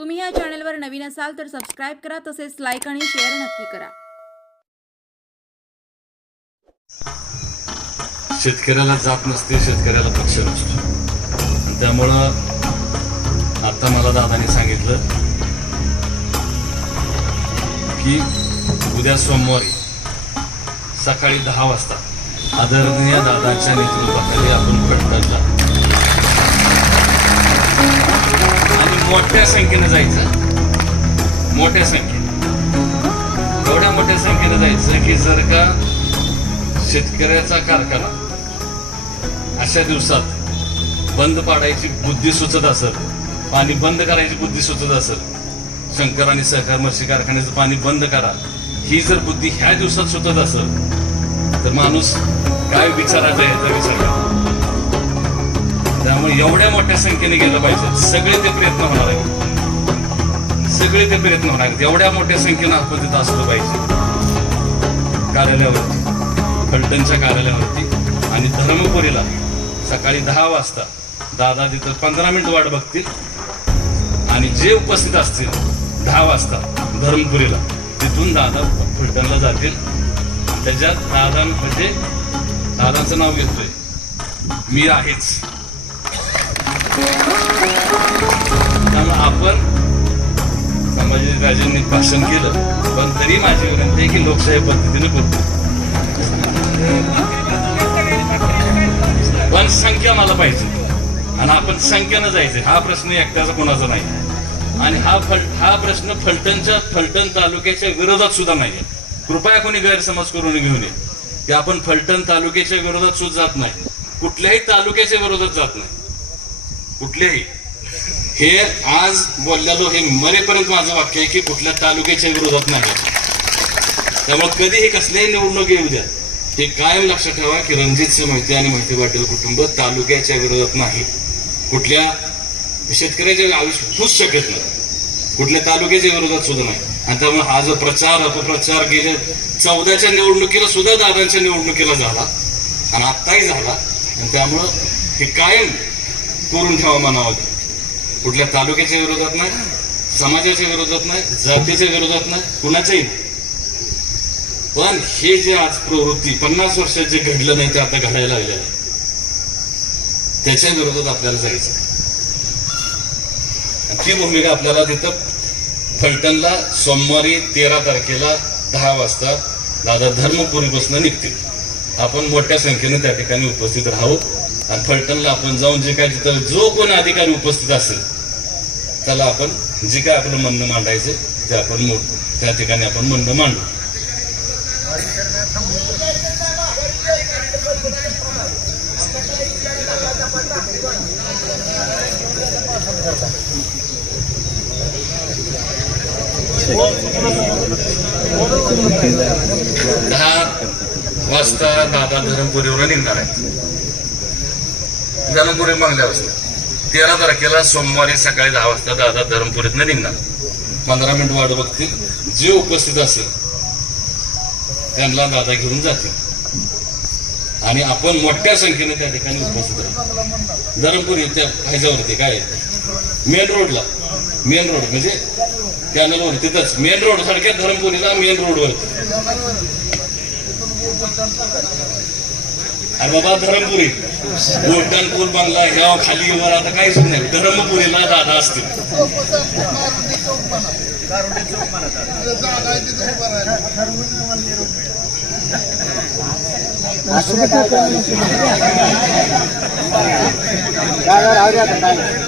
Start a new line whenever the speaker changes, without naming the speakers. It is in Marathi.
तुम्ही या चॅनलवर नवीन असाल तर सबस्क्राईब करा तसेच लाईक आणि शेअर नक्की करा.
शेतकऱ्याला जात नसते शेतकऱ्याला पक्ष नसतो. त्यामुळं आता मला दादाने सांगितलं की उद्या सोमवारी सकाळी दहा वाजता आदरणीय दादाच्या नेतृत्वाखाली आपण फटकाला आणि मोठ्या संख्येनं जायचं. मोठ्या संख्येनं. एवढ्या मोठ्या संख्येनं जायचं की जर का शेतकऱ्याचा कारखाना अशा दिवसात बंद पाडायची बुद्धी सुचत असत पाणी बंद करायची बुद्धी सुचत असत शंकर आणि सहकार मत्स्य कारखान्याचं पाणी बंद करा ही जर बुद्धी ह्या दिवसात सुचत असेल तर माणूस काय विचारायचा याचा विचार करा. एवढ्या मोठ्या संख्येने गेलं पाहिजे. सगळे ते प्रयत्न होणार आहेत. सगळे ते प्रयत्न होणार आहेत. एवढ्या मोठ्या संख्येनं आपण तिथं असलं पाहिजे. कार्यालयावरती फलटणच्या कार्यालयावरती. आणि धर्मपुरीला सकाळी दहा वाजता. दादा तिथं पंधरा मिनिट वाट बघतील. आणि जे उपस्थित असतील दहा वाजता धर्मपुरीला. तिथून दादा फलटणला जातील. त्याच्यात दादा म्हणजे दादाचं नाव घेतोय. मी आहेच. त्यामुळे आपण संभाजी राजनीत भाषण केलं पण तरी माझी विनंती आहे की लोकशाही पद्धतीने बोलतो पण संख्या मला पाहिजे. आणि आपण संख्येनं जायचं. हा प्रश्न एकट्याचा कोणाचा नाही. आणि हा फल हा प्रश्न फलटणच्या फलटण तालुक्याच्या विरोधात सुद्धा नाही कृपया कोणी गैरसमज करून घेऊ नये की आपण फलटण तालुक्याच्या विरोधात सुद्धा जात नाही. कुठल्याही तालुक्याच्या विरोधात जात नाही. कुठल्याही हे आज बोललेलो हे मरेपर्यंत माझं वाक्य आहे की कुठल्या तालुक्याच्या विरोधात नाही. त्यामुळे कधी हे कसल्याही निवडणूक येऊ द्या. हे कायम लक्षात ठेवा की रणजितसिंह मोहिते आणि मोहिते पाटील कुटुंब तालुक्याच्या विरोधात नाही. कुठल्या शेतकऱ्याच्या आयुष्य होऊच शकत नाही. कुठल्या तालुक्याच्या विरोधात सुद्धा नाही. आणि त्यामुळे हा जो प्रचार अपप्रचार गेले चौदाच्या निवडणुकीला सुद्धा दादांच्या निवडणुकीला झाला. आणि आत्ताही झाला. आणि त्यामुळं हे कायम करून ठेवा मनावर कुठल्या तालुक्याच्या विरोधात नाही समाजाच्या विरोधात नाही जातीच्या विरोधात नाही कुणाच्याही पण हे जे आज प्रवृत्ती पन्नास वर्षात जे घडलं नाही ते आता घडायला लागलेलं आहे. त्याच्या विरोधात आपल्याला जायचं ती भूमिका आपल्याला तिथं फलटणला सोमवारी तेरा तारखेला दहा वाजता दादा धर्मपुरीपासून निघतील. आपण मोठ्या संख्येने त्या ठिकाणी उपस्थित राहू. आणि फलटणला आपण जाऊन जे काय तिथं जो कोण अधिकारी उपस्थित असेल त्याला आपण जे काय आपलं म्हणणं मांडायचं ते आपण मोड त्या ठिकाणी आपण म्हणणं मांडू. दहा वाजता दादा धरमपुरीवर निघणार आहे. धरमपुरी मागल्या वाजता तेरा तारखेला सोमवारी सकाळी दहा वाजता दादा धर्मपुरीतनं निघणार. पंधरा मिनिट वाट बघतील. जे उपस्थित असेल त्यांना दादा घेऊन जातील. आणि आपण मोठ्या संख्येने त्या ठिकाणी उपस्थित राहू धर्मपुरी त्या फायद्यावरती काय मेन रोडला मेन रोड म्हणजे कॅनलवर तिथंच. मेन रोड सारख्या धर्मपुरीला मेन रोडवर अरे बाबा धरमपुरी. गोल्डन पूल बांगला ह्या खाली वर आता काहीच नाही. धर्मपुरीला दादा असतील.
काय